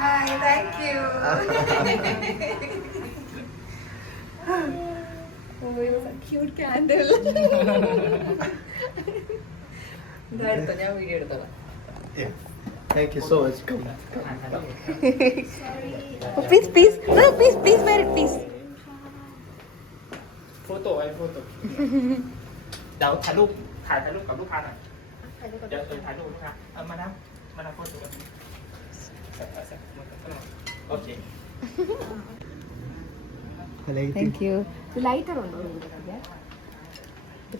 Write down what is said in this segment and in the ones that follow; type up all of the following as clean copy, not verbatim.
Hi, thank you. Oh, it was a cute candle. ഇതായിരുന്നു ഞാൻ video എടുത്തോളാം. Thank you so much. Come. Oh, please. No, please wear it, please. Photo เดี๋ยวถ่ายรูปกับลูกค้าหน่อยเดี๋ยวถ่ายรูปลูกค้ามาดามโฟโต้กันโอเค Thank you. Lighter ഉണ്ടോ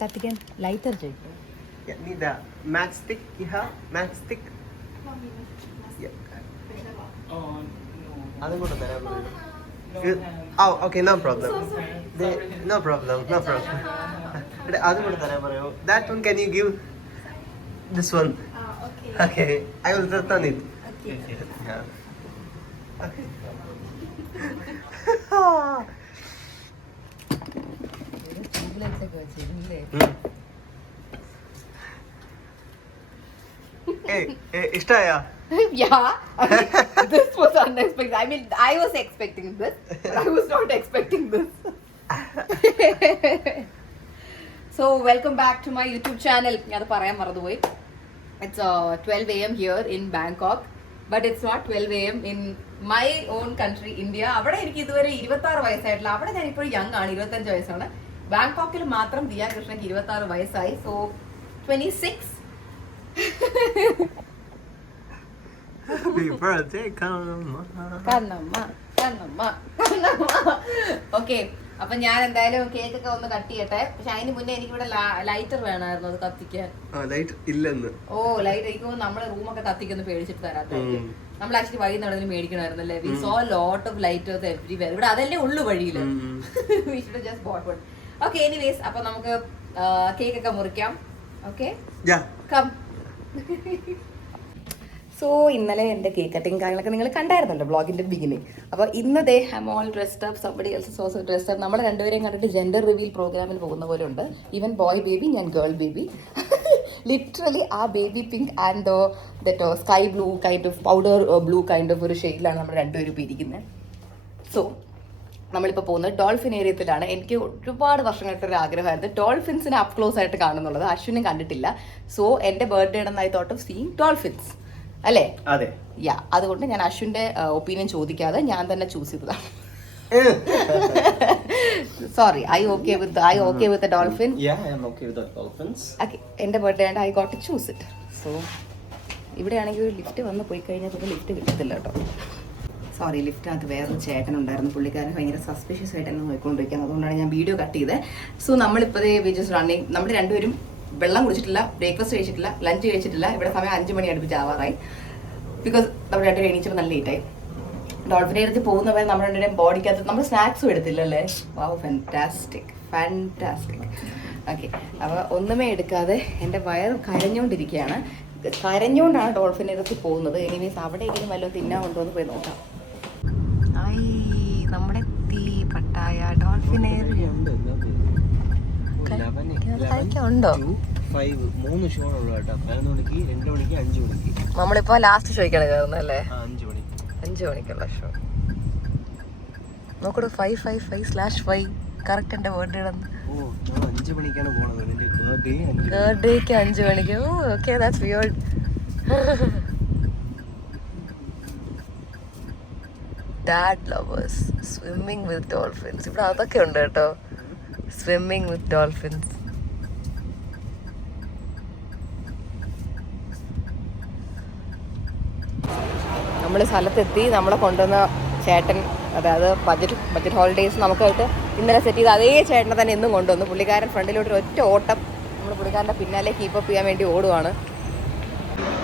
കത്തിക്കാൻ lighter ചോദിക്കും. Yeah, need the matchstick. You have matchstick? Yeah. അതും കൂടെ തരാൻ Oh, okay, no problem. No problem. അതും കൂടെ തരാൻ പറയോ? That one, can you give this one? Okay, I will return it. Okay. Yeah. Okay. ഇഷ്ടായോ? Yeah, this was unexpected. I mean, I was expecting this, but I was not expecting this. So, welcome back to my YouTube channel. ഞാൻ പറയാൻ മറന്നുപോയി. It's 12 AM here in Bangkok, but it's not 12 AM in my own country, India. അവിടെ എനിക്ക് ഇതുവരെ 26 വയസ്സായിട്ടില്ല. അവിടെ ഞാൻ ഇപ്പോൾ young ആണ്, 25 വയസ്സാണ്. ബാങ്കോക്കിൽ മാത്രം ദിയ കൃഷ്ണയ്ക്ക് 26 വയസ്സായി. So, 26. Happy birthday, Kanamma. Okay, അപ്പൊ ഞാൻ എന്തായാലും കേക്ക് ഒക്കെ ഒന്ന് കട്ട് ചെയ്യട്ടെ. പക്ഷെ അതിന് മുന്നേ എനിക്ക് ഇവിടെ ലൈറ്റർ വേണമായിരുന്നു അത് കത്തിക്കാൻ. ലൈറ്റ് ഇല്ലെന്ന്. ഓ, ലൈറ്റ് എനിക്ക് നമ്മളെ റൂമൊക്കെ കത്തിക്കൊന്ന് പേടിച്ചിട്ട് തരാത്തായിരിക്കും. നമ്മൾ ആക്ച്വലി വഴി നടന്ന് മേടിക്കണമായിരുന്നു അല്ലേ. We saw lot of lighters everywhere. ഇവിടെ അതല്ലേ ഉള്ളു വഴിയില്. We should just bought one. Okay, anyways, അപ്പൊ നമുക്ക് കേക്ക് ഒക്കെ മുറിക്കാം. Okay, come. സോ ഇന്നലെ എൻ്റെ കേക്ക് കട്ടിങ് കാര്യങ്ങളൊക്കെ നിങ്ങൾ കണ്ടായിരുന്നല്ലോ ബ്ലോഗിൻ്റെ ബിഗിനിങ്. അപ്പോൾ ഇന്നതേ I am all dressed up, somebody else also dressed up. നമ്മൾ രണ്ടുപേരെയും കണ്ടിട്ട് ജെൻഡർ റിവീൽ പ്രോഗ്രാമിൽ പോകുന്ന പോലെ ഉണ്ട്. ഈവൻ ബോയ് ബേബി, ഞാൻ ഗേൾ ബേബി. ലിറ്ററലി ആ baby pink and that sky blue kind of powder blue kind of ഒരു ഷെയ്ഡിലാണ് നമ്മൾ രണ്ടുപേരും ഇപ്പോൾ ഇരിക്കുന്നത്. സോ നമ്മളിപ്പോൾ പോകുന്നത് ഡോൾഫിൻ ഏരിയത്തിലാണ്. എനിക്ക് ഒരുപാട് വർഷങ്ങളായിട്ടൊരു ആഗ്രഹമായിരുന്നു ഡോൾഫിൻസിനെ അപ്പ് ക്ലോസ് ആയിട്ട് കാണുന്നുള്ളത്. അശ്വിനും കണ്ടിട്ടില്ല. സോ എൻ്റെ ബർത്ത്ഡേ ആണ് I thought of seeing dolphins അല്ലേ? അതെ. യാ, അതുകൊണ്ട് ഞാൻ അശ്വിന്റെ ഒപ്പീനിയൻ ചോദിക്കാതെ ഞാൻ തന്നെ ചൂസ് ചെയ്തതാണ്. Sorry, I okay with dolphin. Okay, എൻ്റെ birthday and I got to choose it. So ഇവിടെയാണെങ്കിൽ ഒരു ലിഫ്റ്റ് വന്ന് പോയി കഴിഞ്ഞാൽ പിന്നെ ലിഫ്റ്റ് കിട്ടത്തില്ല കേട്ടോ. സോറി, ലിഫ്റ്റിനകത്ത് വേറൊരു ചേട്ടനുണ്ടായിരുന്നു. പുള്ളിക്കാരൻ ഭയങ്കര സസ്പീഷ്യസ് ആയിട്ട് എന്നെ നോക്കിക്കൊണ്ടിരിക്കുന്നത്. അതുകൊണ്ടാണ് ഞാൻ വീഡിയോ കട്ട് ചെയ്തത്. സോ നമ്മളിപ്പോഴേ വിജസ് റണ്ണിങ്. നമ്മൾ രണ്ടുപേരും വെള്ളം കുടിച്ചിട്ടില്ല, ബ്രേക്ക്ഫാസ്റ്റ് കഴിച്ചിട്ടില്ല, ലഞ്ച് കഴിച്ചിട്ടില്ല. ഇവിടെ സമയം 5 മണി അടുപ്പിച്ച് ആവാറായി. ബിക്കോസ് നമ്മൾ രണ്ടുപേരും എണീച്ചപ്പോൾ നല്ല ലേറ്റായി. ഡോൾഫിൻ ഏരിയത്തിൽ പോകുന്നവരെ നമ്മൾ രണ്ടുപേരും ബോഡിക്കകത്ത് നമ്മൾ സ്നാക്സും എടുത്തില്ലല്ലേ. വാവ്, ഫാന്റാസ്റ്റിക്. ഓക്കെ, അപ്പോൾ ഒന്നുമേ എടുക്കാതെ എൻ്റെ വയറ് കരഞ്ഞുകൊണ്ടിരിക്കുകയാണ്. കരഞ്ഞുകൊണ്ടാണ് ഡോൾഫിൻ ഏരിയത്തിൽ പോകുന്നത്. എനിവേസ് അവിടെ എങ്കിലും വല്ലതും തിന്നാൻ എന്ന് പോയി നോക്കാം. നമ്മുടെ പട്ടായ ഡോൾഫിൻ ഏരിയ ഉണ്ടോ? നമ്മളിപ്പോ ലാസ്റ്റ് ഷോയ്ക്കാണ് കയറുന്നല്ലേ. 5 മണിക്കുള്ള ഷോ നോക്കൂ. 555/5 കറക്റ്റ് എന്റെ ബർത്ത്ഡേ. 5 മണിക്കാണ് പോണത്. ബർത്ത്ഡേക്ക് 5 മണിക്ക്. Okay, that's weird. Dad lovers swimming with dolphins. ഇവിടെ അതൊക്കെ ഉണ്ട് കേട്ടോ. സ്വിമ്മിങ് വിത്ത് ഡോൾഫിൻസ്. നമ്മൾ സ്ഥലത്തെത്തി. നമ്മളെ കൊണ്ടുവന്ന ചേട്ടൻ, അതായത് ബഡ്ജറ്റ് ഹോളിഡേയ്സ് നമുക്കായിട്ട് ഇന്നലെ സെറ്റ് ചെയ്ത് അതേ ചേട്ടനെ തന്നെ ഇന്നും കൊണ്ടുവന്നു. പുള്ളിക്കാരൻ ഫ്രണ്ടിലോട്ട് ഒറ്റ ഓട്ടം. നമ്മൾ പുള്ളിക്കാരൻ്റെ പിന്നാലെ കീപ്പപ്പ് ചെയ്യാൻ വേണ്ടി ഓടുവാണ്.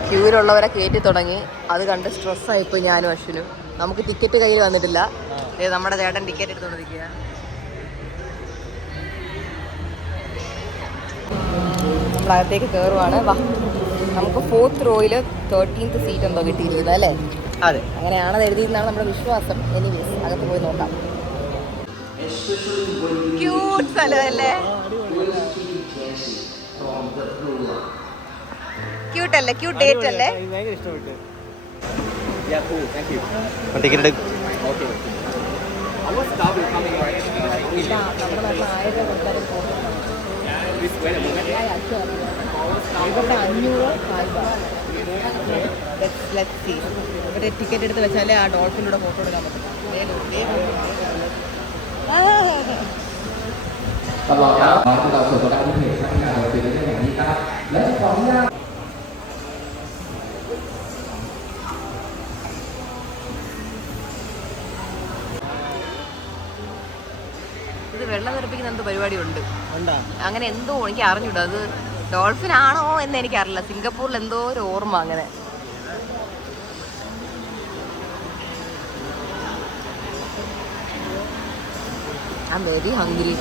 ക്യൂവിലുള്ളവരെ കയറ്റി തുടങ്ങി. അത് കണ്ട് സ്ട്രെസ്സായിപ്പോൾ ഞാനും അശ്വിനും. നമുക്ക് ടിക്കറ്റ് കയ്യിൽ വന്നിട്ടില്ല. നമ്മുടെ ചേട്ടൻ ടിക്കറ്റ് എടുത്തുകൊണ്ടിരിക്കുക. നമ്മളകത്തേക്ക് കയറുവാണ്. വാ, നമുക്ക് 4th റോയിൽ 13th സീറ്റ് എന്തോ കിട്ടിയിരിക്കുന്നത് അല്ലേ? അതെ, അങ്ങനെയാണത് എഴുതിയിരുന്നാണ് നമ്മുടെ വിശ്വാസം. എനിവേസ്, അകത്ത് പോയി നോക്കാം. ക്യൂട്ട് സ്ഥലമല്ലേ? ക്യൂട്ട് അല്ലേ? ക്യൂട്ട് ഡേറ്റ് അല്ലേ? Yeah, cool. Thank you. Ticket എടുക്കും. Okay. Our staff will come in. നമ്മുടെ നാട്ടിൽ 1000 രൂപ കൊടുത്താലും Please wait a moment. ഇവിടെ 500 ഇവിടെ ടിക്കറ്റ് എടുത്ത് വെച്ചാലേ ആ ഡോൾഫിലൂടെ ഫോട്ടോ എടുക്കാൻ പറ്റും. ഇത് വെള്ളം തെറിപ്പിക്കുന്ന എന്തോ പരിപാടിയുണ്ട്. അങ്ങനെ എന്തോ എനിക്ക് അറിഞ്ഞൂടാ. അത് ഡോൾഫിൻ ആണോ എന്ന് എനിക്കറിയില്ല. സിംഗപ്പൂരിൽ എന്തോ ഒരു ഓർമ്മ അങ്ങനെ. I am very hungry.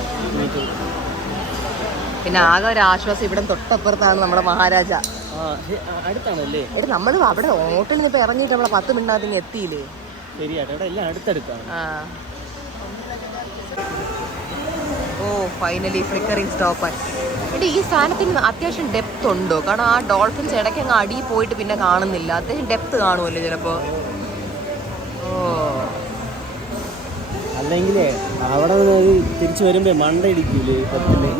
പിന്നെ ആകെ ഒരു ആശ്വാസം ഇവിടെ തൊട്ടപ്പുറത്താണ് നമ്മുടെ മഹാരാജ. അടുത്താണല്ലേ? എടാ നമ്മൾ അവിടെ ഹോട്ടലിൽ നിന്ന് ഇപ്പൊ ഇറങ്ങിയിട്ട് നമ്മളെ 10 മിനിറ്റ് എത്തിയില്ലേ? എല്ലാം അടുത്തടുത്താണ്. Oh finally flickering stop. എടാ ഈ സാധനത്തിന് അത്യാവശ്യം ഡെപ്ത് ഉണ്ടോ? കാരണം ആ ഡോൾഫിൻസ് ഇടയ്ക്ക് അങ്ങ് അടിയിൽ പോയിട്ട് പിന്നെ കാണുന്നില്ല. അത്യാവശ്യം ഡെപ്ത് കാണുമല്ലോ ചിലപ്പോ. ഓ അല്ലെങ്കിലേ അവിടെ തിരിച്ചു വരുമ്പോ മണ്ട ഇടിക്കൂലേ പത്തില്.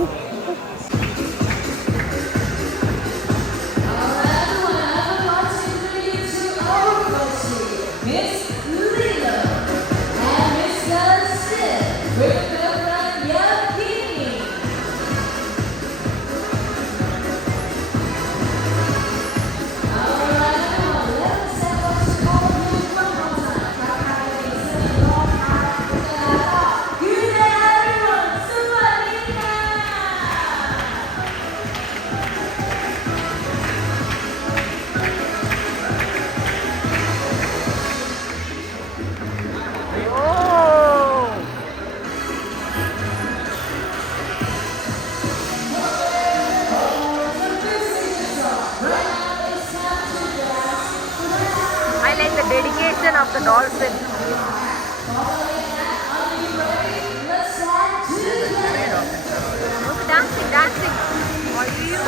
Dedication of the dolphin. Look, dancing. Ayyo.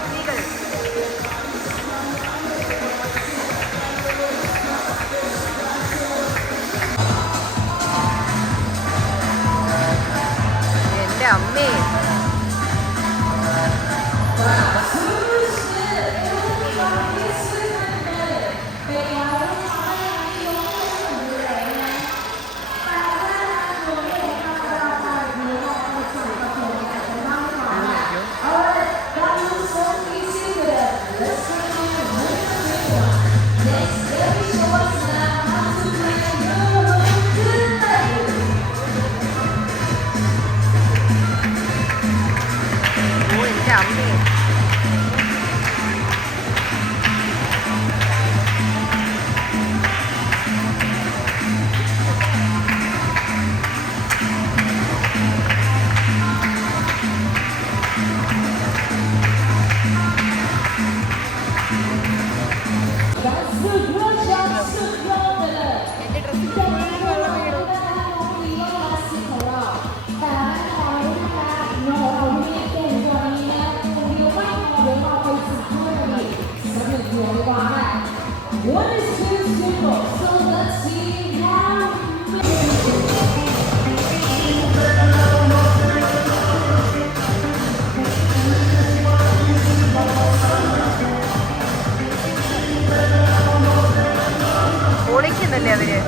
Seagull. എൻ്റെ അമ്മേ. പൊളിക്കുന്നല്ലേ അവര്.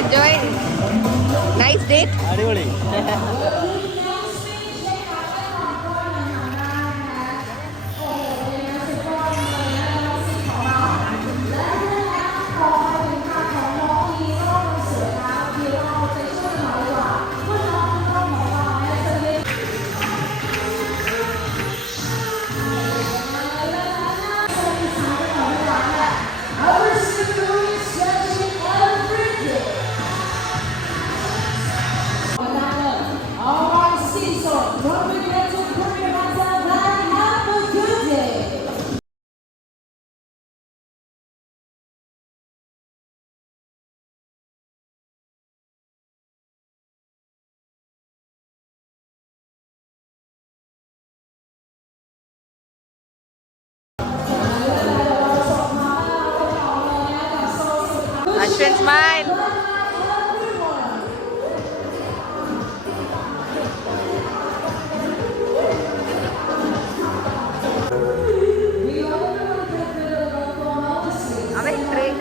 Enjoying nice date. അടിപൊളി. and smile.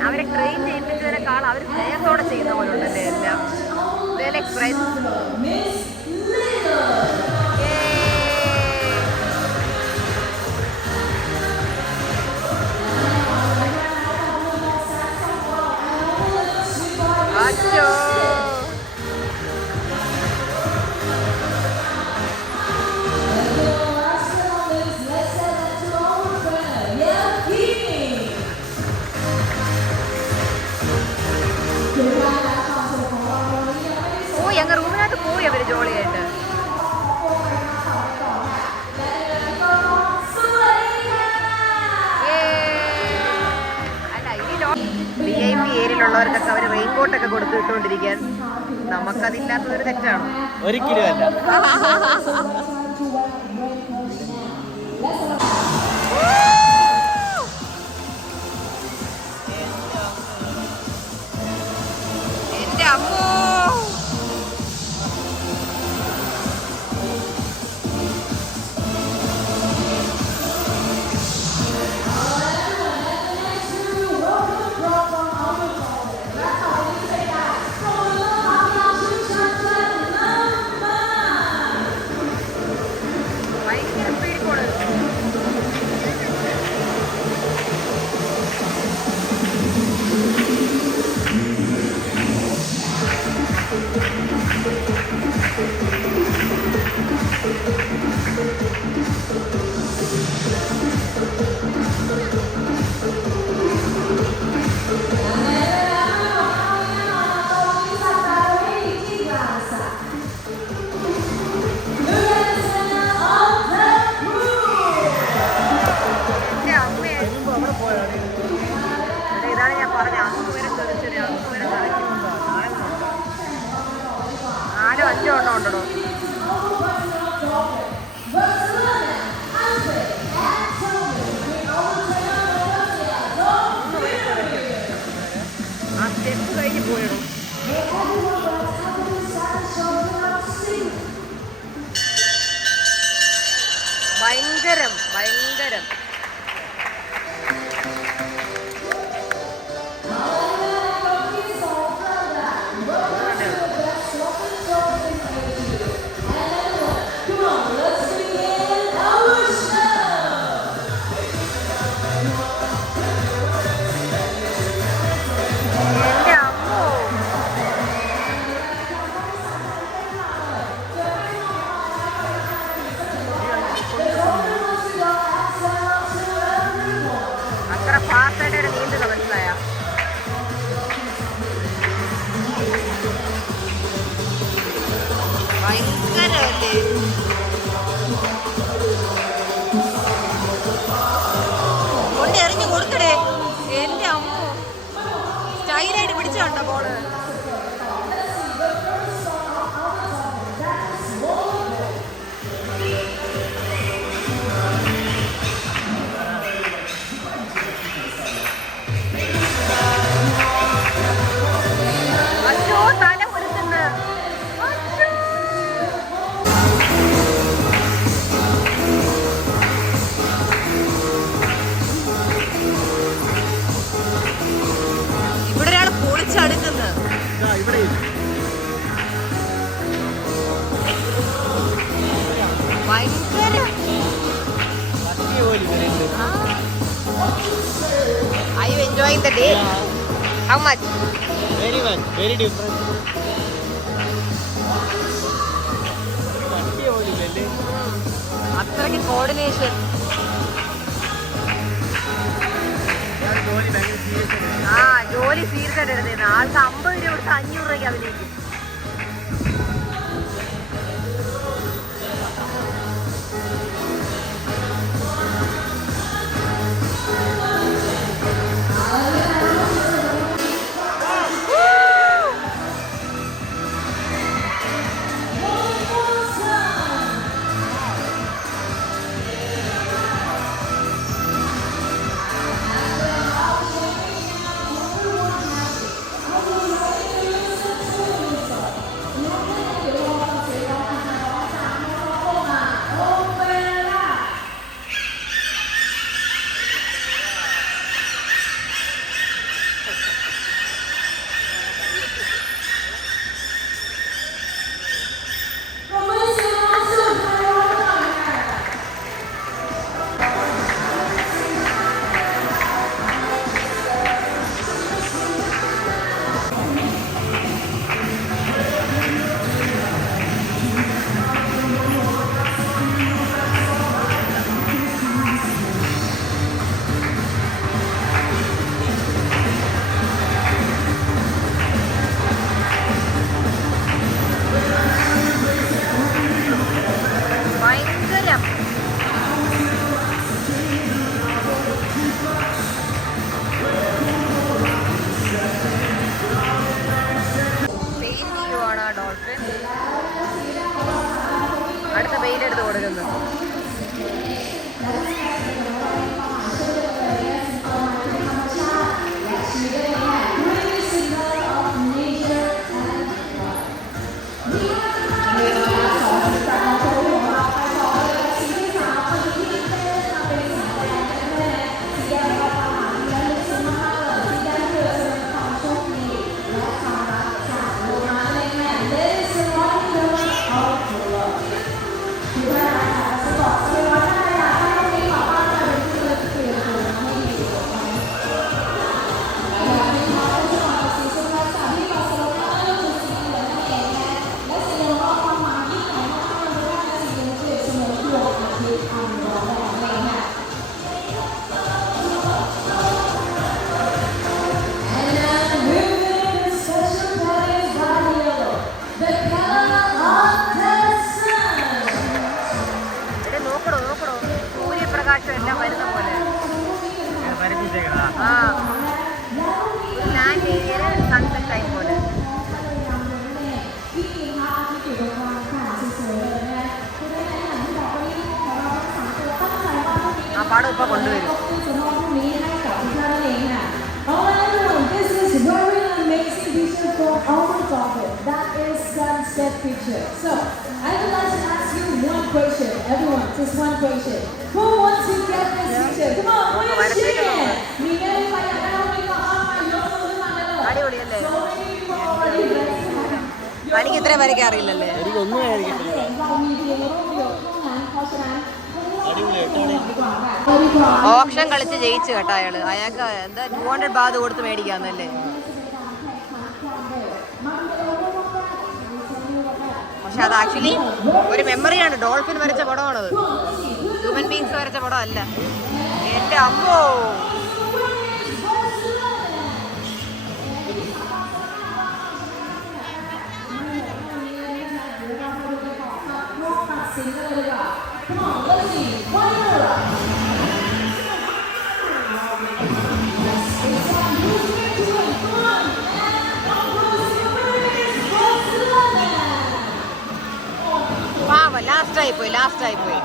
അവരെ ട്രെയിൻ ചെയ്യിപ്പിച്ചതിനേക്കാൾ അവർ സ്നേഹത്തോടെ ചെയ്യുന്ന പോലെ ഉണ്ടല്ലേ എല്ലാം. എക്സ്പ്രസ് അച്ചോ ഞങ്ങൾ റൂമിനകത്ത് പോയി അവര് ജോളിയായിട്ട്. VIP ഏരിയയിലുള്ളവർക്കൊക്കെ അവർ റെയിൻകോട്ടൊക്കെ കൊടുത്തിട്ടുകൊണ്ടിരിക്കാൻ, നമുക്കതില്ലാത്തതൊരു തെറ്റാണ്. ഒരിക്കലും അല്ല. എന്റെ അമ്മോ, ഇതാണ് ഞാൻ പറഞ്ഞ അങ്ങ് വരെ തെളിച്ചത്, അങ്ങ് വരെ തലയ്ക്കുന്നുണ്ടോ, 4 5 എണ്ണം ഉണ്ടോ. ആ സ്റ്റെപ്പ് കഴിഞ്ഞ് പോയിടും. ഭയങ്കരം ഭയങ്കരം. ഫാസ്റ്റായിട്ട് നീന്തുക മനസ്സിലായ. ഭയങ്കരല്ലേ കൊണ്ട് എറിഞ്ഞു കൊടുക്കടേ. എന്റെ അമ്മ സ്റ്റൈലായിട്ട് പിടിച്ചോണ്ടോ ബോള്. ഇവിടെ ഒരാൾ പൊളിച്ചടുക്കുന്നത്. ഭയങ്കര Are you enjoying the day? How much? Very much, very different. അത്രയ്ക്ക് കോർഡിനേഷൻ. ആ ജോലി സീരിയസ് ആയിട്ട് എടുത്തേന്ന്. ആൾക്ക് 50 രൂപ കൊടുത്ത് 500 രൂപയ്ക്ക് അഭിനയിക്കും. ഭയങ്കരം. പെയിന്റ് ചെയ്യുവാണ് ആ ഡോൾഫിൻ. അടുത്ത പെയിന്റ് എടുത്ത് കൊടുക്കുന്നു. സൂര്യപ്രകാശം എല്ലാം വരുന്ന പോലെ. ആ ലാൻഡ് ഏരിയയിൽ സൺസെറ്റ് ടൈം പോലെ. ആ പാടം ഇപ്പൊ കൊണ്ടുവരും. That is sunset picture. So I would like to ask you one question. Everyone, just one question. Who wants to get this picture? Come on, put your share. അടിപൊളിയല്ലേ? എനിക്ക് ഇത്ര വരയ്ക്കാൻ അറിയില്ലല്ലേ. ഓപ്ഷൻ കളിച്ച് ജയിച്ചു കേട്ടോ അയാള്. അയാൾക്ക് എന്താ 200 ബാത് കൊടുത്ത് മേടിക്കാന്നല്ലേ. പക്ഷെ അത് ആക്ച്വലി ഒരു മെമ്മറിയാണ്. ഡോൾഫിൻ വരച്ച പടമാണത്, ഹ്യൂമൻ ബീങ്സ് വരച്ച പടം അല്ല. എന്റെ അമ്മോ, പാവം ലാസ്റ്റ് ആയി പോയി.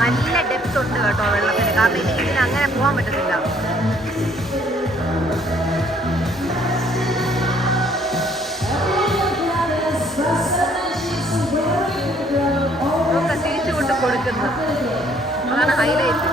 നല്ല ഡെപ്ത് ഉണ്ട് കേട്ടോ വെള്ളത്തിന്. കാരണം ഇതിന് അങ്ങനെ പോകാൻ പറ്റത്തില്ല. ഒക്കെ തിരിച്ചു കൊണ്ട് കൊടുക്കുന്നു. അതാണ് ഹൈലൈറ്റ്.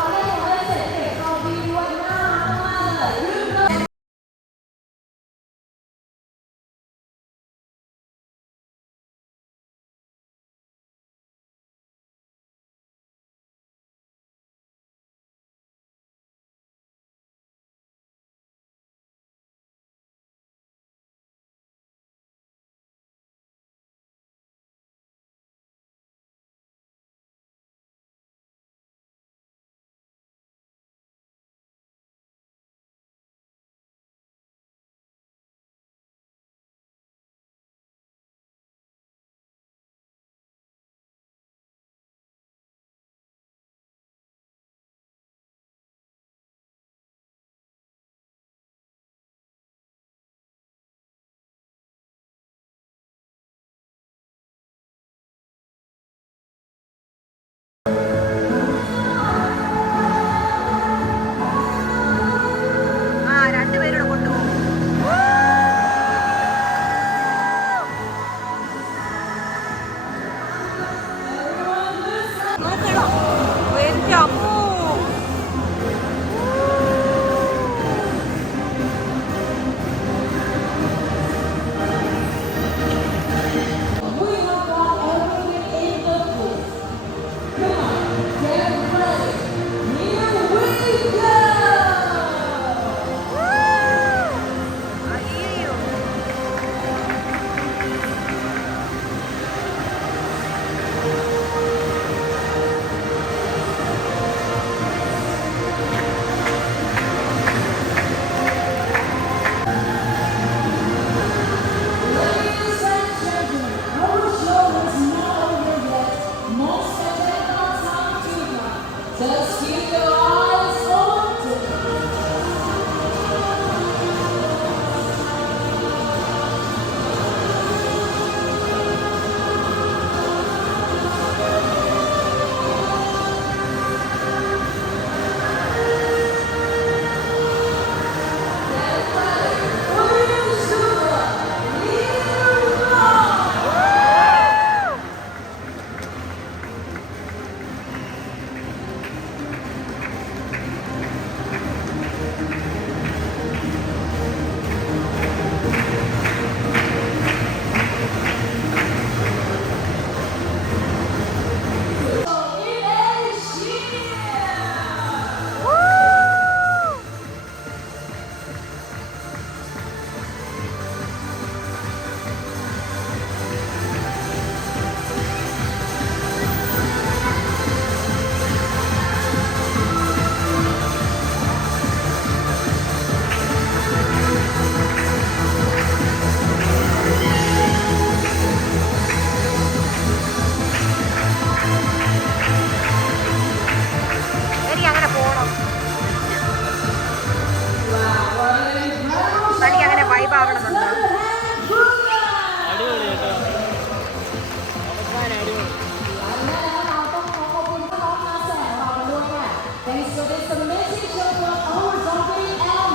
ആവണമെന്നുണ്ടോ?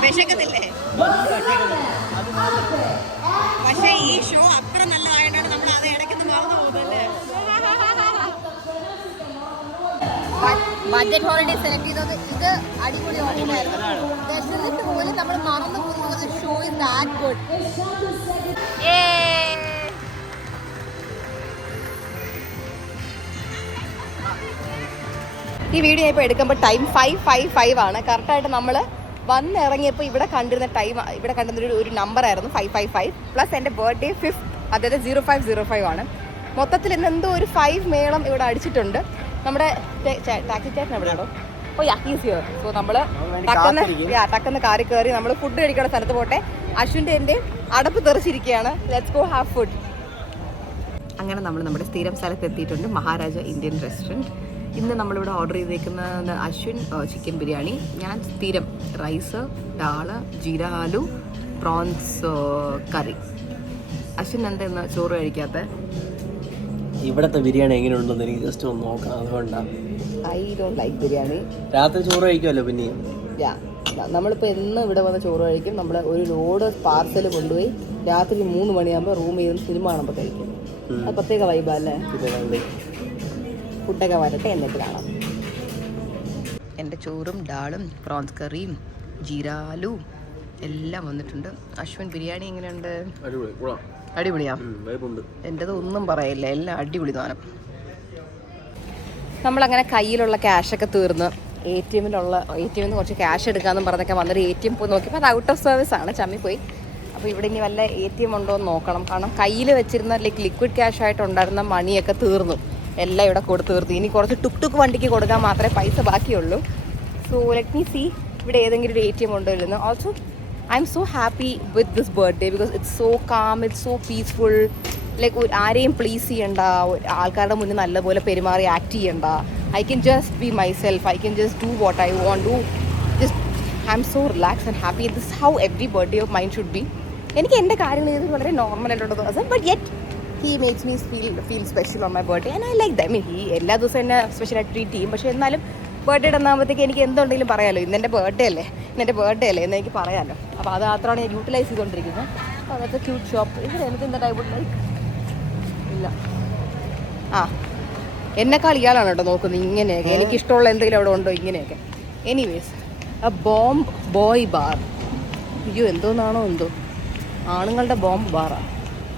വിശക്കുന്നില്ലേ? പക്ഷെ ഈ ഷോ അത്ര നല്ലതായിട്ടാണ് നമ്മൾ അത് ഇടയ്ക്കൊന്ന് മറന്നു പോകുന്നല്ലേ. ബഡ്ജറ്റ് ഹോളിഡേ സെലക്ട് ചെയ്തത് ഇത് അടിപൊളി ഹോളിഡേ പോലും നമ്മൾ മറന്നു പോകുന്നത്. Show is that good. ഈ വീഡിയോ ഇപ്പോൾ എടുക്കുമ്പോൾ ടൈം 5:55 ആണ്. കറക്റ്റായിട്ട് നമ്മൾ വന്നിറങ്ങിയപ്പോൾ ഇവിടെ കണ്ടിരുന്ന ടൈം, ഇവിടെ കണ്ടിരുന്ന ഒരു നമ്പറായിരുന്നു 5:55 പ്ലസ് എൻ്റെ ബർത്ത്ഡേ 5th, അതായത് 05:05 ആണ്. മൊത്തത്തിൽ ഇന്ന് എന്തോ ഒരു 5 മേളം ഇവിടെ അടിച്ചിട്ടുണ്ട്. നമ്മുടെ ടാക്സി ചേട്ടൻ എവിടെ ഉണ്ടോ? ഓ യാ ഈസ് ഹിയർ. സോ നമ്മൾ ടക്കെന്ന് കാറി കയറി നമ്മൾ ഫുഡ് കഴിക്കുന്ന സ്ഥലത്ത് പോട്ടെ. അശ്വിൻ്റെ എൻ്റെ അടപ്പ് തെറിച്ചിരിക്കുകയാണ്. Let's go have food. അങ്ങനെ നമ്മൾ നമ്മുടെ സ്ഥിരം സ്ഥലത്ത് എത്തിയിട്ടുണ്ട്, മഹാരാജ ഇന്ത്യൻ റെസ്റ്റോറൻറ്റ്. ഇന്ന് നമ്മളിവിടെ ഓർഡർ ചെയ്തേക്കുന്ന അശ്വിൻ ചിക്കൻ ബിരിയാണി, ഞാൻ സ്ഥിരം റൈസ്, ഡാള്, ജീര ആലു, പ്രോൺസ് കറി. അശ്വിൻ എന്താ ഇന്ന് ചോറ് കഴിക്കാത്ത? ഇവിടത്തെ ബിരിയാണി എങ്ങനെയുണ്ടെന്ന് എനിക്ക് ജസ്റ്റ് ഒന്ന് നോക്കാം, അതുകൊണ്ടാണ്. I don't like biryani. രാത്രി ചോറ് കഴിക്കുമല്ലോ പിന്നെയും. നമ്മളിപ്പോൾ എന്നും ഇവിടെ വന്ന് ചോറ് കഴിക്കും. നമ്മൾ ഒരു ലോഡ് പാർസൽ കൊണ്ടുപോയി രാത്രി 3 മണിയാകുമ്പോൾ റൂമിൽ നിന്ന് സിനിമ കാണുമ്പോൾ കഴിക്കും. അത് പ്രത്യേക വൈബാ അല്ലേ? ഫുഡൊക്കെ വരട്ടെ, എന്നിട്ട് കാണാം. എൻ്റെ ചോറും ഡാളും പ്രോൺസ് കറിയും ജീരാലും എല്ലാം വന്നിട്ടുണ്ട്. അശ്വിൻ ബിരിയാണി എങ്ങനെയുണ്ട്? അടിപൊളിയാ. എൻ്റെത് ഒന്നും പറയില്ല, എല്ലാം അടിപൊളി സാധനം. നമ്മളങ്ങനെ കയ്യിലുള്ള ക്യാഷൊക്കെ തീർന്ന് എ ടി എമ്മിൽ നിന്ന് കുറച്ച് ക്യാഷ് എടുക്കാമെന്നും പറഞ്ഞൊക്കെ വന്നൊരു ATM പോയി നോക്കിയപ്പോൾ അത് ഔട്ട് ഓഫ് സർവീസ് ആണ്, ചമ്മിപ്പോയി. അപ്പോൾ ഇവിടെ ഇനി വല്ല ATM ഉണ്ടോ എന്ന് നോക്കണം. കാരണം കയ്യിൽ വെച്ചിരുന്ന ലിക്വിഡ് ക്യാഷ് ആയിട്ടുണ്ടായിരുന്ന മണിയൊക്കെ തീർന്നു, എല്ലാം ഇവിടെ തീർന്നു. ഇനി കുറച്ച് ടുക്ക് വണ്ടിക്ക് കൊടുക്കാൻ മാത്രമേ പൈസ ബാക്കിയുള്ളൂ. സോ ലെറ്റ് മീ സീ ഇവിടെ ഏതെങ്കിലും ഒരു ATM ഉണ്ടോ ഇല്ലെന്ന്. Also I'm so happy with this birthday because it's so calm, it's so peaceful. Like ആരെയും പ്ലീസ് ചെയ്യണ്ട, ആൾക്കാരുടെ മുന്നിൽ നല്ലപോലെ പെരുമാറി ആക്ട് ചെയ്യണ്ട. I can just be myself, I can just do what I want to. Just I'm so relax and happy. This how every birthday of mine should be. എനിക്ക് എൻ്റെ കാര്യങ്ങൾ ചെയ്ത് വളരെ നോർമലായിട്ടുള്ള ദിവസം, but yet he makes me feel special on my birthday and I like that. I mean, he എല്ലാ ദിവസവും എന്നെ സ്പെഷ്യലായിട്ട് ട്രീറ്റ് ചെയ്യും. പക്ഷേ എന്നാലും ബർത്ത്ഡേ ഇടുന്നാകുമ്പോഴത്തേക്ക് എനിക്ക് എന്തുണ്ടെങ്കിലും പറയാമല്ലോ, ഇന്നെൻ്റെ ബർത്ത്ഡേ അല്ലേ എന്ന് എനിക്ക് പറയാമല്ലോ. അപ്പോൾ അത് മാത്രമാണ് ഞാൻ യൂട്ടിലൈസ് ചെയ്തുകൊണ്ടിരിക്കുന്നത്. അപ്പോൾ അതൊക്കെ ക്യൂട്ട് ഷോപ്പ്. ഇത് എനിക്കെന്താ ടൈപ്പ് ലൈക്ക് ഇല്ല. എന്നെക്കാൾ ഇയാളാണ് കേട്ടോ നോക്കുന്നത് ഇങ്ങനെയൊക്കെ. എനിക്കിഷ്ടമുള്ള എന്തെങ്കിലും അവിടെ ഉണ്ടോ ഇങ്ങനെയൊക്കെ. Anyways A bomb boy bar. അയ്യോ എന്തോന്നാണോ എന്തോ, ആണുങ്ങളുടെ ബോംബ് ബാറാണ്.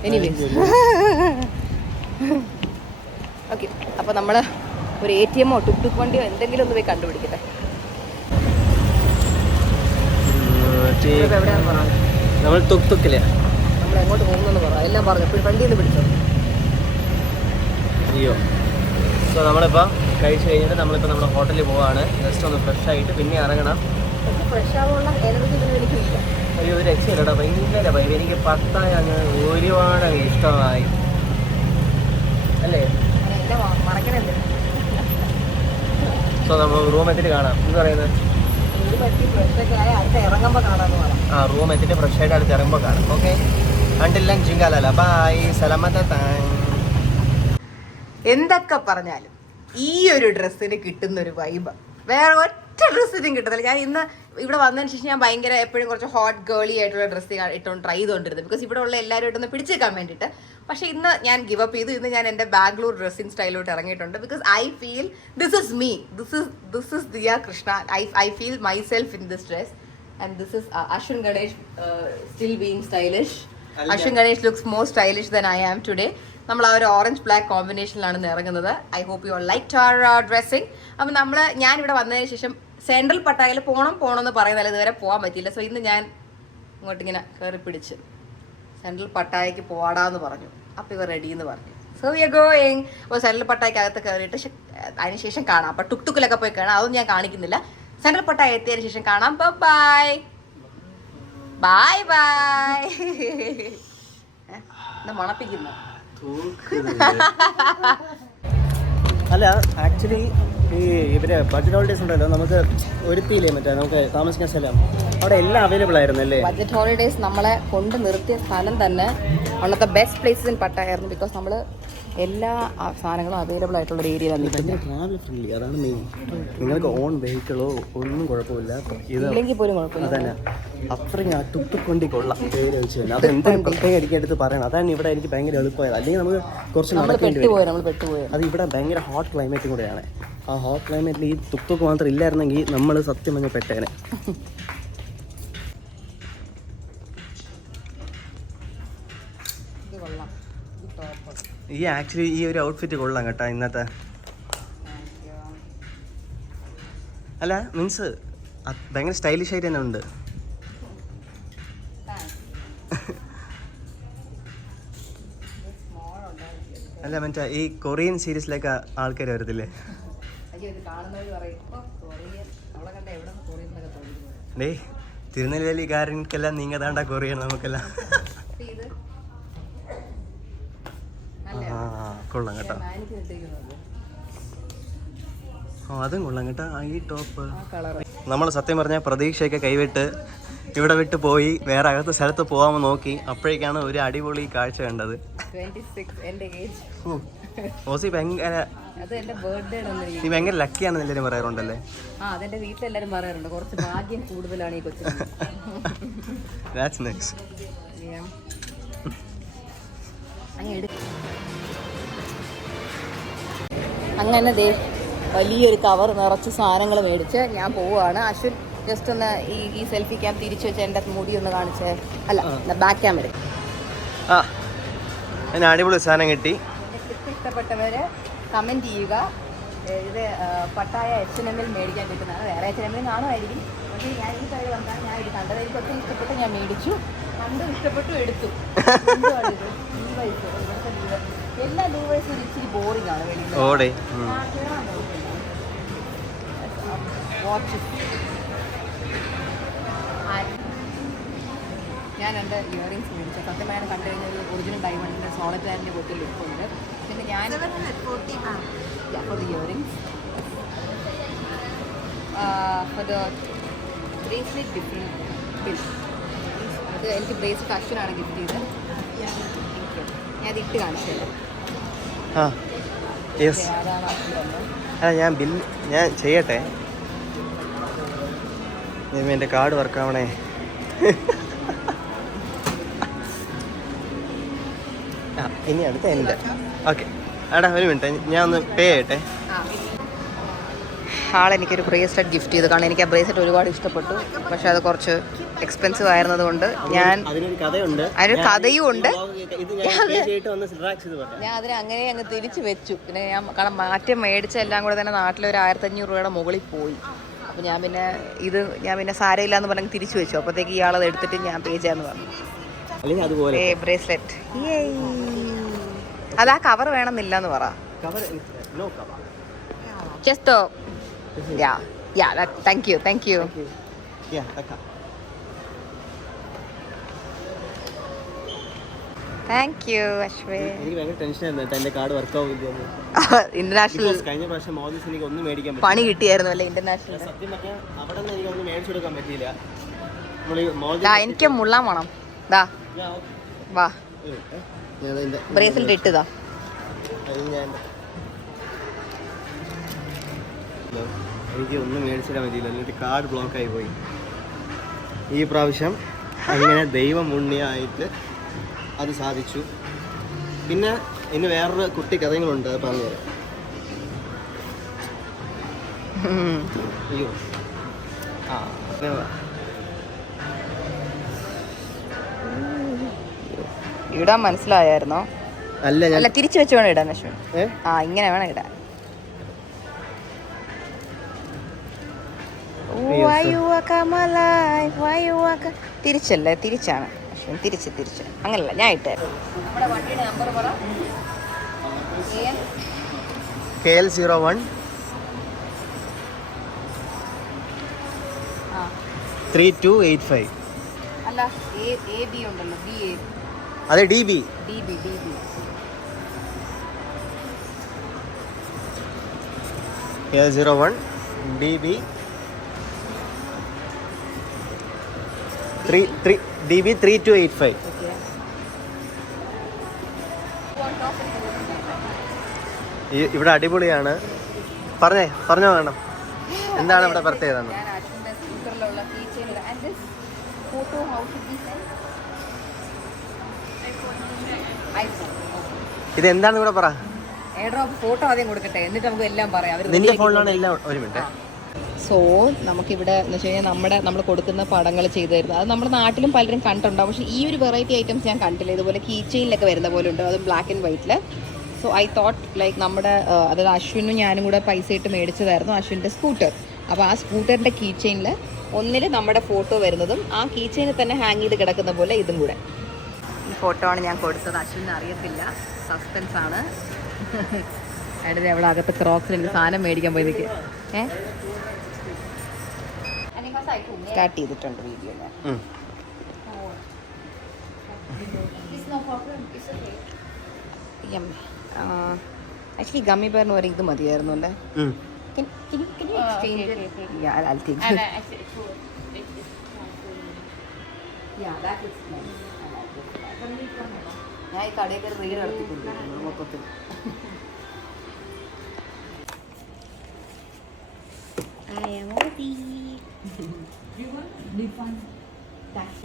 Anyways okay. അപ്പോൾ നമ്മൾ ഒരു ATM ഓ ടുക്ക് വണ്ടിയോ എന്തെങ്കിലും ഒന്ന് പോയി കണ്ടുപിടിക്കട്ടെ. എവിടെയാണെന്ന് പറയാം. നമ്മൾ തുക്കില്ല, നമ്മൾ എങ്ങോട്ട് പോകുന്നെന്ന് പറയാം. എല്ലാം പറഞ്ഞു വണ്ടിയിൽ നിന്ന് പിടിച്ചോ. അയ്യോ. സോ നമ്മളിപ്പോൾ കഴിച്ച് കഴിഞ്ഞിട്ട് നമ്മളിപ്പോൾ നമ്മുടെ ഹോട്ടലിൽ പോവാണ്. ജസ്റ്റ് ഒന്ന് ഫ്രഷ് ആയിട്ട് പിന്നെ ഇറങ്ങണം. ഫ്രഷ് ആവാനുള്ള എനർജി പിന്നെ എനിക്കില്ല. അയ്യോ ഒരു രക്ഷയില്ലടാ, ഭയങ്കര ഭയം. എനിക്ക് പത്തായി അങ്ങ് ഒരുപാട് അങ്ങ് ഇഷ്ടമായി അല്ലേ. സോ നമ്മൾ റൂം എത്തിയിട്ട് കാണാം. എന്ത് പറയുന്നത്? റൂം എത്തിയിട്ട് ഫ്രഷ് ആയിട്ട് അടുത്ത് ഇറങ്ങുമ്പോൾ കാണാം. ഓക്കെ, അണ്ടില്ല ജിങ്കാലല്ല. ബൈ, സലാമത്ത. എന്തൊക്കെ പറഞ്ഞാലും ഈ ഒരു ഡ്രസ്സിന് കിട്ടുന്നൊരു വൈബ് വേറെ ഒറ്റ ഡ്രസ്സിനും കിട്ടത്തില്ല. ഞാൻ ഇന്ന് ഇവിടെ വന്നതിന് ശേഷം ഞാൻ ഭയങ്കര എപ്പോഴും കുറച്ച് ഹോട്ട് ഗേളി ആയിട്ടുള്ള ഡ്രസ്സ് ഇട്ടുകൊണ്ട് ട്രൈ ചെയ്തുകൊണ്ടിരുന്നത്, ബിക്കോസ് ഇവിടെ ഉള്ള എല്ലാവരുമായിട്ടൊന്ന് പിടിച്ചേക്കാൻ വേണ്ടിയിട്ട്. പക്ഷേ ഇന്ന് ഞാൻ ഗിവ് അപ്പ് ചെയ്തു. ഇന്ന് ഞാൻ എൻ്റെ ബാംഗ്ലൂർ ഡ്രസ്സിങ് സ്റ്റൈലോട്ട് ഇറങ്ങിയിട്ടുണ്ട്. Because I feel this is me, this is Diya Krishna. I feel my self in this dress and this is Ashwin Ganesh still being stylish. Ashwin Ganesh looks more stylish than I am today. നമ്മൾ ആ ഒരു orange black കോമ്പിനേഷനിലാണ് ഇറങ്ങുന്നത്. I hope you are like our dressing. അപ്പം ഞാനിവിടെ വന്നതിന് ശേഷം central പട്ടായയിൽ പോകണമെന്ന് പറയുന്നത് ഇതുവരെ പോകാൻ പറ്റിയില്ല. സോ ഇന്ന് ഞാൻ ഇങ്ങോട്ടിങ്ങനെ കയറി പിടിച്ച് സെൻട്രൽ പട്ടായക്ക് പോവാടാന്ന് പറഞ്ഞു. അപ്പോൾ ഇവർ റെഡി എന്ന് പറഞ്ഞു. So we are going. അപ്പോൾ സെൻട്രൽ പട്ടായക്കകത്ത് കയറിയിട്ട് അതിന് ശേഷം കാണാം. അപ്പോൾ ടുക്ടുക്കിലൊക്കെ പോയി കാണാം, അതൊന്നും ഞാൻ കാണിക്കുന്നില്ല. സെൻട്രൽ പട്ടായ എത്തിയതിന് ശേഷം കാണാം. Bye bye bye. എന്താ മണപ്പിക്കുന്നു? അല്ല, ആക്ച്വലി ഈ ഇവര് ബഡ്ജറ്റ് ഹോളിഡേയ്സ് ഉണ്ടല്ലോ, നമുക്ക് ഒരുത്തിയില്ലേ മറ്റേ നമുക്ക് താമസിക്കാൻ സ്ഥലം, അവിടെ എല്ലാം അവൈലബിൾ ആയിരുന്നു അല്ലേ? ബഡ്ജറ്റ് ഹോളിഡേയ്സ് നമ്മളെ കൊണ്ട് നിർത്തിയ സ്ഥലം തന്നെ one of the best places in പട്ടായായിരുന്നു. ബിക്കോസ് നമ്മൾ എല്ലാ സാധനങ്ങളും അവൈലബിൾ ആയിട്ടുള്ള ഒരു ഏരിയയിലാണ് നിൽക്കുന്നത്. ട്രാവൽ ഫ്രണ്ട്ലി, അതാണ് മെയിൻ. നിങ്ങൾക്ക് ഓൺ വെഹിക്കിളോ ഒന്നും കുഴപ്പമില്ല. ഇല്ലെങ്കിൽ പോലും കുഴപ്പമില്ല. അതന്നെ അത്രയും ആ തുട്ടുകൊണ്ടി കൊള്ളാം പേര് വെച്ച് തന്നെ. അത് എന്തായാലും പ്രത്യേകം എനിക്ക് എടുത്ത് പറയണം. അതാണ് ഇവിടെ എനിക്ക് ഭയങ്കര എളുപ്പമായത്. അല്ലെങ്കിൽ നമുക്ക് കുറച്ച് നടക്കേണ്ടി വരും. നമ്മൾ പെട്ടുപോയത്. അത് ഇവിടെ ഭയങ്കര ഹോട്ട് ക്ലൈമറ്റും കൂടെയാണ്. ആ ഹോട്ട് ക്ലൈമറ്റിൽ ഈ തുക്ക് മാത്രം ഇല്ലായിരുന്നെങ്കിൽ നമ്മൾ സത്യം പറഞ്ഞ പെട്ടേനെ. ഈ ആക്ച്വലി ഈ ഒരു ഔട്ട്ഫിറ്റ് കൊള്ളാം കേട്ടോ ഇന്നത്തെ. അല്ല മീൻസ് ഭയങ്കര സ്റ്റൈലിഷ് ആയിട്ട് തന്നെ ഉണ്ട്. അല്ല മറ്റേ ഈ കൊറിയൻ സീരീസിലൊക്കെ ആൾക്കാർ വരത്തില്ലേ? ഡേ തിരുനെൽവേലിക്കാരൻക്കെല്ലാം നീങ്ങതാണ്ട കൊറിയൻ നമുക്കെല്ലാം. കൊള്ളാം കേട്ടോ. അതും കൊള്ളാം കേട്ടോ. ഈ ടോപ്പ് നമ്മൾ സത്യം പറഞ്ഞാൽ പ്രതീക്ഷയൊക്കെ കൈവിട്ട് ഇവിടെ വിട്ട് പോയി വേറെ അകത്ത് സ്ഥലത്ത് പോകാമെന്ന് നോക്കി. അപ്പോഴേക്കാണ് ഒരു അടിപൊളി കാഴ്ച കണ്ടത്. ഓസി ഭയങ്കര നീ ഭയങ്കര ലക്കിയാണെന്ന് എല്ലാവരും പറയാറുണ്ടല്ലേ? അതെന്റെ വീട്ടിലെല്ലാരും പറയാറുണ്ട്. കുറച്ച് ഭാഗ്യം കൂടുതലാണ് ഈ കൊച്ചിന്. അങ്ങനെ ദേ വലിയൊരു കവർ നിറച്ച് സാധനങ്ങൾ മേടിച്ച് ഞാൻ പോവുകയാണ്. അശ്വിൻ ജസ്റ്റ് ഒന്ന് ഈ സെൽഫി ക്യാം തിരിച്ചു വെച്ച് എൻ്റെ മുടി ഒന്ന് കാണിച്ചേ. അല്ല ബാക്ക് ക്യാമറ. അടിപൊളി സാധനം കിട്ടി. ഇഷ്ടപ്പെട്ടവര് കമൻറ്റ് ചെയ്യുക. ഇത് പട്ടായ H&M മേടിക്കാൻ കിട്ടുന്നതാണ്. വേറെ H&M കാണുമായിരിക്കും. പക്ഷേ ഞാൻ ഈ കടയിൽ വന്നാൽ ഞാൻ ഇത് കണ്ടത് എനിക്ക് ഒത്തിരി ഇഷ്ടപ്പെട്ട് ഞാൻ മേടിച്ചു. കണ്ടും ഇഷ്ടപ്പെട്ടു എടുത്തു. എല്ലാ ലൂവൈസും ഇച്ചിരി ബോറിംഗ് ആണ് വെളിയിൽ. വാച്ച് ഞാൻ എൻ്റെ ഇയറിങ്സ് മേടിച്ചു. സത്യമായ കണ്ടു കഴിഞ്ഞാൽ ഒരു ഒറിജിനൽ ഡയമണ്ടിൻ്റെ സോളറ്റാരിൻ്റെ കൊട്ടി ലുക്കുണ്ട്. പിന്നെ ഞാൻ for the earrings for the bracelet different. അത് എനിക്ക് ബ്രേസ്ലെറ്റ് അശ്വനാണ് ഗിഫ്റ്റ് ചെയ്തത്. ഞാൻ അത് ഇട്ട് കാണിച്ചു തരാം. ഞാൻ ചെയ്യട്ടെ. എൻ്റെ കാർഡ് വർക്കാവണേ. ഇനി അടുത്ത എൻ്റെ. ഓക്കെ എടാ ഒരു മിനിറ്റ്, ഞാൻ ഒന്ന് പേ ചെയ്യട്ടെ. ആളെനിക്കൊരു ബ്രേസ്ലെറ്റ് ഗിഫ്റ്റ് ചെയ്തു. കാരണം എനിക്ക് ആ ബ്രേസ്ലെറ്റ് ഒരുപാട് ഇഷ്ടപ്പെട്ടു. പക്ഷെ അത് കുറച്ച് എക്സ്പെൻസീവ് ആയിരുന്നത് കൊണ്ട് അതിനൊരു കഥയും ഉണ്ട്. ഞാൻ അതിനെ അങ്ങനെ അങ്ങ് തിരിച്ചു വെച്ചു. പിന്നെ ഞാൻ കാരണം മാറ്റം മേടിച്ച എല്ലാം കൂടെ തന്നെ നാട്ടിലൊരു 1500 രൂപയുടെ മുകളിൽ പോയി. അപ്പോൾ ഞാൻ പിന്നെ സാരമില്ല എന്ന് പറഞ്ഞ് തിരിച്ചു വെച്ചു. അപ്പോഴത്തേക്ക് ഇയാളത് എടുത്തിട്ട് ഞാൻ പേ ചെയ്യാന്ന് പറഞ്ഞു. ബ്രേസ്ലെറ്റ് അത് ആ കവർ വേണമെന്നില്ല എന്ന് പറ. Just thank you thank you അശ്വേ. ഇന്റർനാഷണൽ പണി കിട്ടിയായിരുന്നു അല്ലേ? ഇന്റർനാഷണൽ എനിക്ക് മുള്ളാൻ വേണം. വാ ബ്രേസ്ലെറ്റ് ഇട്ടതാ. എനിക്ക് ഒന്നും മേടിച്ചിടാൻ പറ്റിയില്ല. എന്നിട്ട് കാർഡ് ബ്ലോക്കായി പോയി. ഈ പ്രാവശ്യം അങ്ങനെ ദൈവം പുണ്യമായിട്ട് അത് സാധിച്ചു. പിന്നെ ഇനി വേറൊരു കുട്ടി കഥകളുണ്ട്, അത് പറഞ്ഞുതരാം. അയ്യോ ഇടാൻ മനസ്സിലായായിരുന്നോ? അല്ല തിരിച്ചു വെച്ച് വേണം ഇടാൻ. അശ്വിൻ ഇങ്ങനെ വേണം ഇടാൻ. തിരിച്ചല്ലേ? തിരിച്ചാണ് അശ്വിൻ. തിരിച്ച് അങ്ങനല്ല, ഞാൻ ഇട്ടായിരുന്നു. നമ്മുടെ വണ്ടിയുടെ നമ്പർ പറ. KL01 3285. അല്ല AB ഉണ്ടല്ലോ, BA. അതെ DB. A01 DB 3285. ഇവിടെ അടിപൊളിയാണ്. പറഞ്ഞോ വേണം. എന്താണ് ഇവിടെ പ്രത്യേകത? ഇത് എന്താണ് ഇവിടെ പറ. ഫോട്ടോ ആദ്യം കൊടുക്കട്ടെ, എന്നിട്ട് നമുക്ക് എല്ലാം പറയാം. നിന്റെ ഫോണിലാണ് എല്ലാം. ഒരു മിനിറ്റ്. സോ നമുക്കിവിടെ എന്ന് വെച്ച് കഴിഞ്ഞാൽ നമ്മൾ കൊടുക്കുന്ന പടങ്ങൾ ചെയ്തു തരുന്നത് അത് നമ്മുടെ നാട്ടിലും പലരും കണ്ടിട്ടുണ്ടാവും. പക്ഷേ ഈ ഒരു വെറൈറ്റി ഐറ്റംസ് ഞാൻ കണ്ടില്ല. ഇതുപോലെ കീ ചെയിനിലൊക്കെ വരുന്ന പോലെ ഉണ്ട്, അത് ബ്ലാക്ക് ആൻഡ് വൈറ്റിൽ. സോ ഐ തോട്ട് ലൈക്ക് നമ്മുടെ അതായത് അശ്വിനും ഞാനും കൂടെ പൈസ ഇട്ട് മേടിച്ചതായിരുന്നു അശ്വിൻ്റെ സ്കൂട്ടർ. അപ്പോൾ ആ സ്കൂട്ടറിൻ്റെ കീ ചെയിനിൽ ഒന്നിൽ നമ്മുടെ ഫോട്ടോ വരുന്നതും ആ കീ ചെയിനിൽ തന്നെ ഹാങ് ചെയ്ത് കിടക്കുന്ന പോലെ ഇതും കൂടെ. ഈ ഫോട്ടോ ആണ് ഞാൻ കൊടുത്തത്. അശ്വിന് അറിയത്തില്ല, സസ്പെൻസ് ആണ്. അടുത്ത് അവിടെ അകത്ത് ക്രോക്സിൽ എനിക്ക് സാധനം മേടിക്കാൻ പോയതൊക്കെ സ്റ്റാർട്ട് ചെയ്തിട്ടുണ്ട് വീഡിയോ. ആക്ച്വലി ഗമ്മി ബെയറിന് വരെ ഇത് മതിയായിരുന്നു അല്ലേ? ഞാൻ ഈ കടയൊക്കെ റീഡ് നടത്തിക്കൊണ്ടിരിക്കുന്നു മൊത്തത്തിൽ.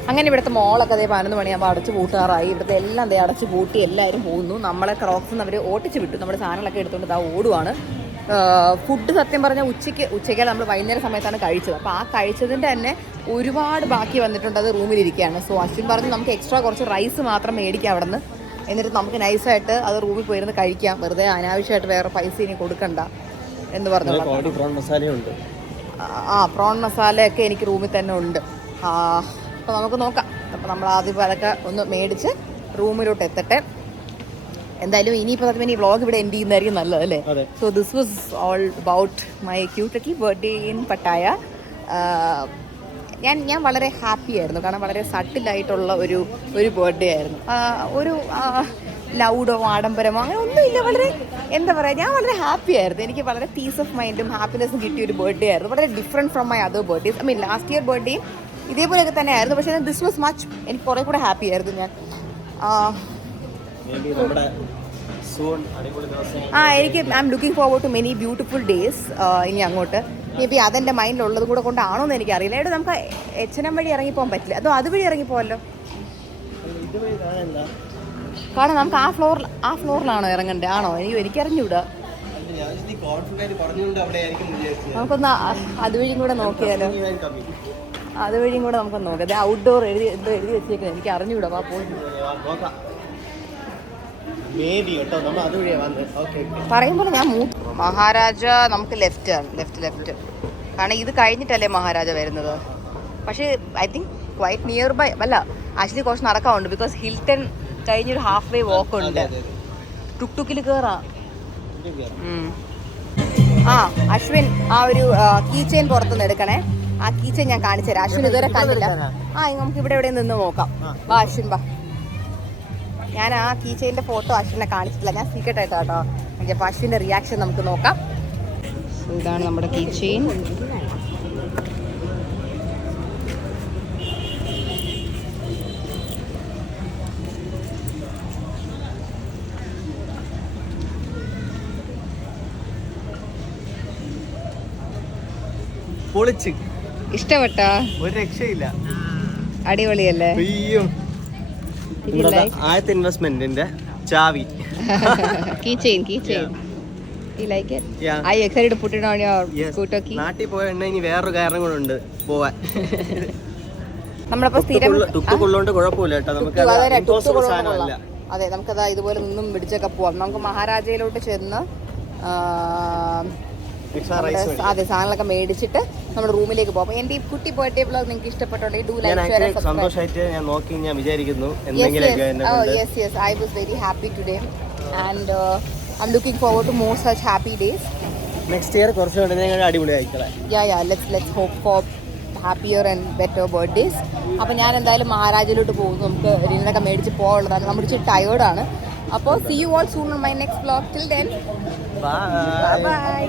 അങ്ങനെ ഇവിടുത്തെ മോളൊക്കെ അതേ 11 മണിയാകുമ്പോൾ അടച്ചു പൂട്ടാറായി. ഇവിടുത്തെ എല്ലാം അതേ അടച്ചു പൂട്ടി എല്ലാവരും പോകുന്നു. നമ്മളെ ക്രോക്സിൽ അവർ ഓട്ടിച്ച് വിട്ടു. നമ്മുടെ സാധനങ്ങളൊക്കെ എടുത്തുകൊണ്ട് ഇതാ ഓടുവാണ്. ഫുഡ് സത്യം പറഞ്ഞാൽ ഉച്ചയ്ക്ക് നമ്മൾ വൈകുന്നേരം സമയത്താണ് കഴിച്ചത്. അപ്പോൾ ആ കഴിച്ചതിൻ്റെ തന്നെ ഒരുപാട് ബാക്കി വന്നിട്ടുണ്ട്, അത് റൂമിലിരിക്കുകയാണ്. സോ അശ്വിൻ പറഞ്ഞു നമുക്ക് എക്സ്ട്രാ കുറച്ച് റൈസ് മാത്രം മേടിക്കാം അവിടെ നിന്ന്, എന്നിട്ട് നമുക്ക് നൈസായിട്ട് അത് റൂമിൽ പോയിരുന്ന് കഴിക്കാം, വെറുതെ അനാവശ്യമായിട്ട് വേറെ പൈസ ഇനി കൊടുക്കണ്ട എന്ന് പറഞ്ഞു. പ്രോൺ മസാലയൊക്കെ എനിക്ക് റൂമിൽ തന്നെ ഉണ്ട്. അപ്പോൾ നമുക്ക് നോക്കാം. അപ്പോൾ നമ്മൾ ആദ്യം അതൊക്കെ ഒന്ന് മേടിച്ച് റൂമിലോട്ട് എത്തട്ടെ. എന്തായാലും ഇനിയിപ്പോൾ ഈ വ്ളോഗ് ഇവിടെ എൻഡ് ചെയ്യുന്നതായിരിക്കും നല്ലത് അല്ലേ? So this was all about my cute little birthday in Pattaya. ഞാൻ വളരെ ഹാപ്പി ആയിരുന്നു, കാരണം വളരെ സട്ടിലായിട്ടുള്ള ഒരു ബർത്ത്ഡേ ആയിരുന്നു. ഒരു ലൗഡോ ആഡംബരമോ അങ്ങനെ ഒന്നുമില്ല. വളരെ എന്താ പറയുക, ഞാൻ വളരെ ഹാപ്പി ആയിരുന്നു. എനിക്ക് വളരെ പീസ് ഓഫ് മൈൻഡും ഹാപ്പിനെസ്സും കിട്ടിയ ഒരു ബർത്ത്ഡേ ആയിരുന്നു. വളരെ different from my other birthdays. I mean last year ബർത്ത്ഡേയും ഇതേപോലെയൊക്കെ തന്നെ ആയിരുന്നു. പക്ഷേ ദിസ് വാസ് മച്ച്, എനിക്ക് കുറേ കൂടെ ഹാപ്പി ആയിരുന്നു ഞാൻ. എനിക്ക് I'm looking forward to many beautiful days ഇനി അങ്ങോട്ട്. മേ ബി അതെൻ്റെ മൈൻഡിലുള്ളത് കൂടെ കൊണ്ടാണോ എന്ന് എനിക്കറിയില്ല. ഇവിടെ നമുക്ക് H&M വഴി ഇറങ്ങിപ്പോകാൻ പറ്റില്ല, അതോ അതുവഴി ഇറങ്ങിപ്പോവല്ലോ? കാരണം നമുക്ക് ആ ഫ്ലോറിലാണോ ഇറങ്ങണ്ടേ? ആണോ? എനിക്കറിഞ്ഞൂടാ. നമുക്കൊന്ന് അതുവഴിയും കൂടെ നോക്കിയാലോ? അതുവഴിയും കൂടെ നമുക്കൊന്ന് നോക്കാം. അത് ഔട്ട്ഡോർ എഴുതി വെച്ചേക്കുന്നത് എനിക്ക് അറിഞ്ഞൂടാ. അപ്പോൾ പോയി പറയുമ്പോൾ ഞാൻ മഹാരാജ നമുക്ക് ലെഫ്റ്റ് കാരണം ഇത് കഴിഞ്ഞിട്ടല്ലേ മഹാരാജ വരുന്നത്. പക്ഷേ I think quite nearby അല്ല, ആക്ച്വലി കുറച്ച് നടക്കാറുണ്ട്. ബിക്കോസ് ഹിൽട്ടൺ കഴിഞ്ഞൊരു ഹാഫ് വേ വാക്ക് ഉണ്ട്. ടുക്ടുക്കിൽ കയറാം. അശ്വിൻ ആ ഒരു കീ ചെയിൻ പുറത്തുനിന്ന് എടുക്കണേ. ആ കീ ചെയിൻ ഞാൻ കാണിച്ചു തരാം. അശ്വിൻ ഇതുവരെ കണ്ടില്ല. നമുക്ക് ഇവിടെ നിന്ന് നോക്കാം. വാ അശ്വിൻ വാ. ഞാൻ ആ കീ ചെയിൻ്റെ ഫോട്ടോ അശ്വിനെ കാണിച്ചിട്ടില്ല, ഞാൻ സീക്രട്ട് ആയിട്ടോ കേട്ടോ. അപ്പോൾ അശ്വിൻ്റെ റിയാക്ഷൻ നമുക്ക് നോക്കാം. ഇതാണ് നമ്മുടെ കീ ചെയിൻ. പൊളിച്ച് ഇഷ്ടപ്പെട്ടോ? ഒരു രക്ഷയില്ല, അടിപൊളിയല്ലേ? ആദ്യത്തെ ഇൻവെസ്റ്റ്മെന്റിന്റെ ചാവി. key chain. You like it? Yeah. Are you excited to put it on your scooter key? നാട്ടിൽ പോയ ഇനി വേറൊരു കാരണം കൂടെ പോവാൻ. നമ്മളിപ്പോ സ്ഥിരം ടുക്കുള്ളോണ്ട് കുഴപ്പമില്ല കേട്ടോ. നമുക്ക് അതെ, നമുക്കതാ ഇതുപോലെ നിന്നും പിടിച്ചൊക്കെ പോവാം. നമുക്ക് മഹാരാജയിലോട്ട് ചെന്ന് അതെ സാധനങ്ങളൊക്കെ മേടിച്ചിട്ട് നമ്മുടെ റൂമിലേക്ക് പോകാം. എന്റെ ഈ കുട്ടി ബർത്ത്ഡേ വ്ലോഗ് നിങ്ങൾക്ക് ഇഷ്ടപ്പെട്ടുണ്ടെങ്കിൽ ഡു ലൈക്ക്, ഷെയർ, സബ്സ്ക്രൈബ്. സന്തോഷമായിട്ട് ഞാൻ നോക്കി ഞാൻ വിചാരിക്കുന്നു. Yes, I was very happy today and I'm looking forward to more such happy days. Next year കുറച്ചുകൂടെ അടിപൊളിയായിക്കോളാം. Yeah, let's hope for happier and better birthdays. അപ്പോൾ ഞാൻ എന്തായാലും മഹാരാജയിലോട്ട് പോകുന്നു. നമുക്ക് ഇതിനൊക്കെ മേടിച്ച് പോകാനുള്ളതാണ്. നമ്മൾ ഇച്ചിരി ടയേർഡാണ്. അപ്പോൾ see you all soon on my next vlog. Till then, bye.